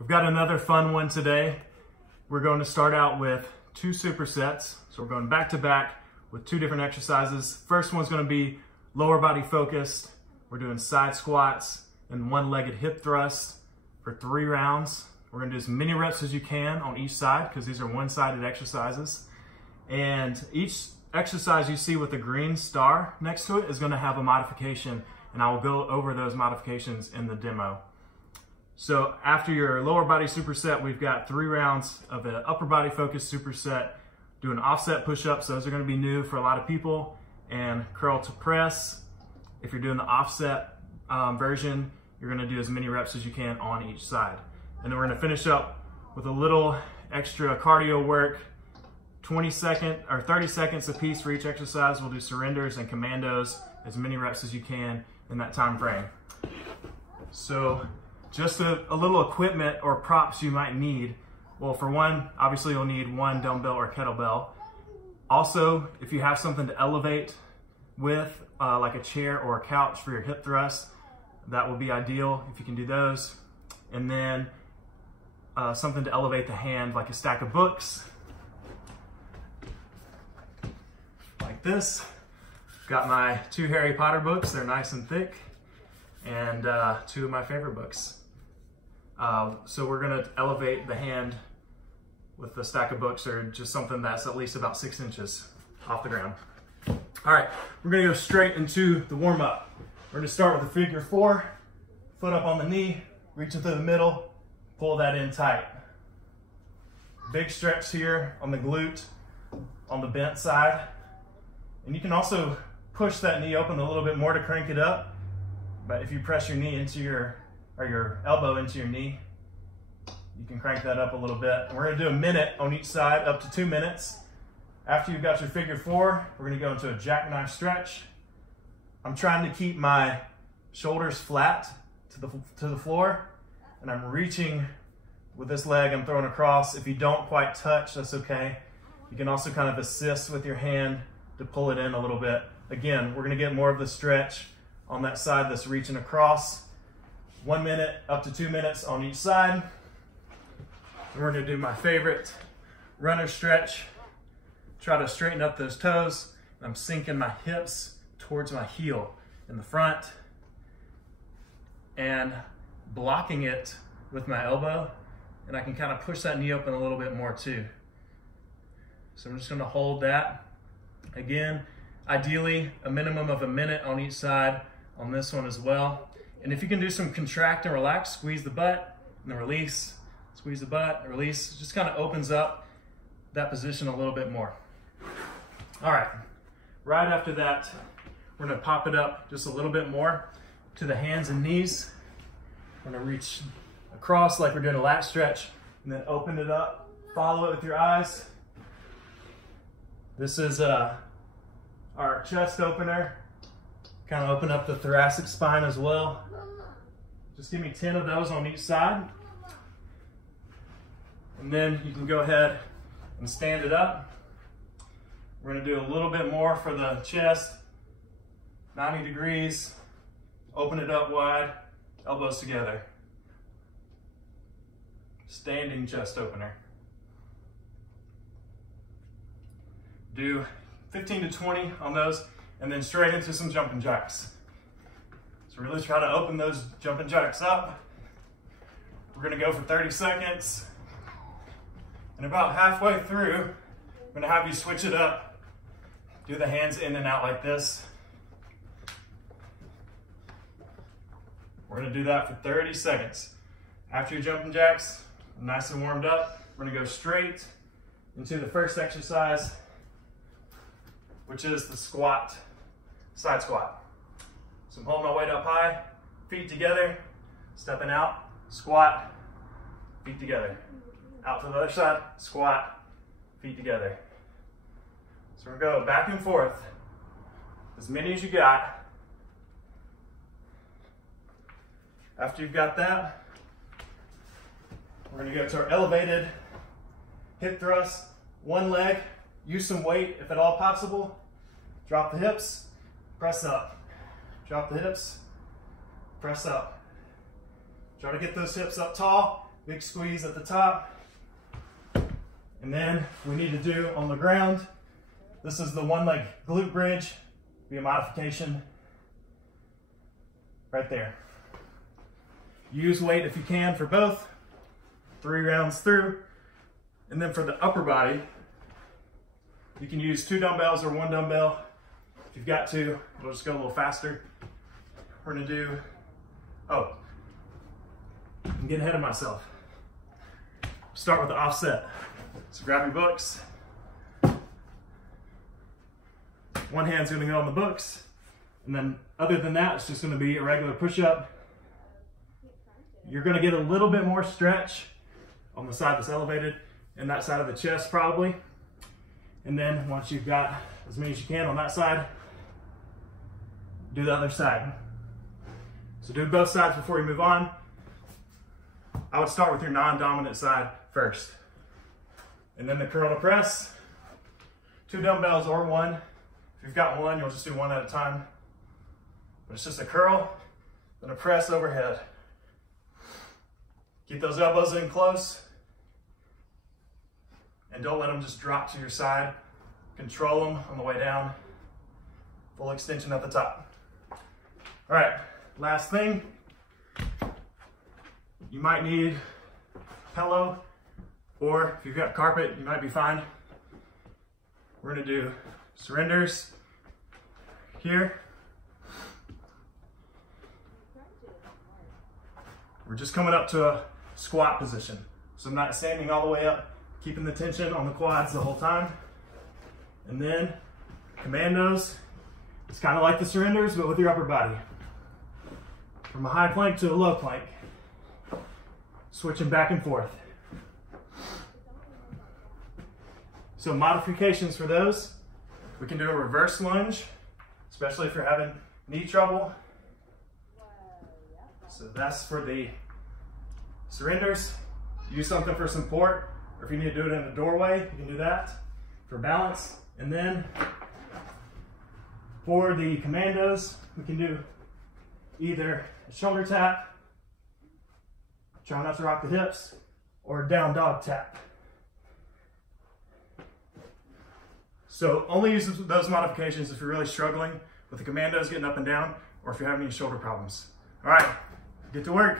We've got another fun one today. We're going to start out with 2 supersets. So we're going back to back with 2 different exercises. First one's going to be lower body focused. We're doing side squats and one-legged hip thrusts for 3 rounds. We're going to do as many reps as you can on each side because these are one-sided exercises. And each exercise you see with the green star next to it is going to have a modification, and I will go over those modifications in the demo. So after your lower body superset, we've got 3 rounds of an upper body focused superset, doing offset push-ups. Those are going to be new for a lot of people, and curl to press. If you're doing the offset version, you're going to do as many reps as you can on each side. And then we're going to finish up with a little extra cardio work, 30 seconds a piece for each exercise. We'll do surrenders and commandos, as many reps as you can in that time frame. So just a little equipment or props you might need. Well, for one, obviously you'll need 1 dumbbell or kettlebell. Also, if you have something to elevate with, like a chair or a couch for your hip thrust, that will be ideal if you can do those. And then something to elevate the hand, like a stack of books, like this. Got my 2 Harry Potter books. They're nice and thick, and 2 of my favorite books. So we're gonna elevate the hand with the stack of books, or just something that's at least about 6 inches off the ground. All right, we're gonna go straight into the warm up. We're gonna start with a figure 4, foot up on the knee, reach it through the middle, pull that in tight. Big stretch here on the glute, on the bent side. And you can also push that knee open a little bit more to crank it up. But if you press your knee into your elbow into your knee, you can crank that up a little bit. And we're gonna do a minute on each side, up to 2 minutes. After you've got your figure 4, we're gonna go into a jackknife stretch. I'm trying to keep my shoulders flat to the floor, and I'm reaching with this leg. I'm throwing across. If you don't quite touch, that's okay. You can also kind of assist with your hand to pull it in a little bit. Again, we're gonna get more of the stretch on that side that's reaching across. 1 minute, up to 2 minutes on each side. And we're gonna do my favorite runner stretch. Try to straighten up those toes. I'm sinking my hips towards my heel in the front and blocking it with my elbow. And I can kind of push that knee open a little bit more too. So I'm just gonna hold that. Again, ideally a minimum of a minute on each side on this one as well. And if you can do some contract and relax, squeeze the butt and then release, squeeze the butt, release, it just kind of opens up that position a little bit more. All right, right after that, we're gonna pop it up just a little bit more to the hands and knees. We're gonna reach across like we're doing a lat stretch, and then open it up, follow it with your eyes. This is our chest opener. Kind of open up the thoracic spine as well. Just give me 10 of those on each side. And then you can go ahead and stand it up. We're gonna do a little bit more for the chest. 90 degrees, open it up wide, elbows together. Standing chest opener. Do 15 to 20 on those, and then straight into some jumping jacks. So really try to open those jumping jacks up. We're gonna go for 30 seconds. And about halfway through, I'm gonna have you switch it up. Do the hands in and out like this. We're gonna do that for 30 seconds. After your jumping jacks, nice and warmed up, we're gonna go straight into the first exercise, which is the squat, side squat. So I'm holding my weight up high, feet together, stepping out, squat, feet together. Out to the other side, squat, feet together. So we're gonna go back and forth, as many as you got. After you've got that, we're gonna go to our elevated hip thrust, one leg, use some weight if at all possible. Drop the hips, press up. Drop the hips, press up. Try to get those hips up tall big squeeze at the top. And then we need to do on the ground, this is the one leg glute bridge, be a modification right there. Use weight if you can for both, 3 rounds through. And then for the upper body, you can use 2 dumbbells or 1 dumbbell. If you've got to, we'll just go a little faster. We're gonna do, oh, I'm getting ahead of myself. Start with the offset. So grab your books. One hand's gonna go on the books. And then other than that, it's just gonna be a regular push-up. You're gonna get a little bit more stretch on the side that's elevated and that side of the chest probably. And then once you've got as many as you can on that side, do the other side. So do both sides before you move on. I would start with your non-dominant side first. And then the curl to press, 2 dumbbells or 1. If you've got 1, you'll just do 1 at a time. But it's just a curl, then a press overhead. Keep those elbows in close. And don't let them just drop to your side. Control them on the way down. Full extension at the top. All right, last thing. You might need a pillow, or if you've got carpet, you might be fine. We're gonna do surrenders here. We're just coming up to a squat position. So I'm not standing all the way up, keeping the tension on the quads the whole time. And then commandos, it's kind of like the surrenders, but with your upper body. From a high plank to a low plank. Switching back and forth. So modifications for those, we can do a reverse lunge, especially if you're having knee trouble. So that's for the surrenders. Use something for support, or if you need to do it in a doorway, you can do that for balance. And then for the commandos, we can do either a shoulder tap, try not to rock the hips, or a down dog tap. So only use those modifications if you're really struggling with the commandos getting up and down, or if you're having any shoulder problems. All right, get to work.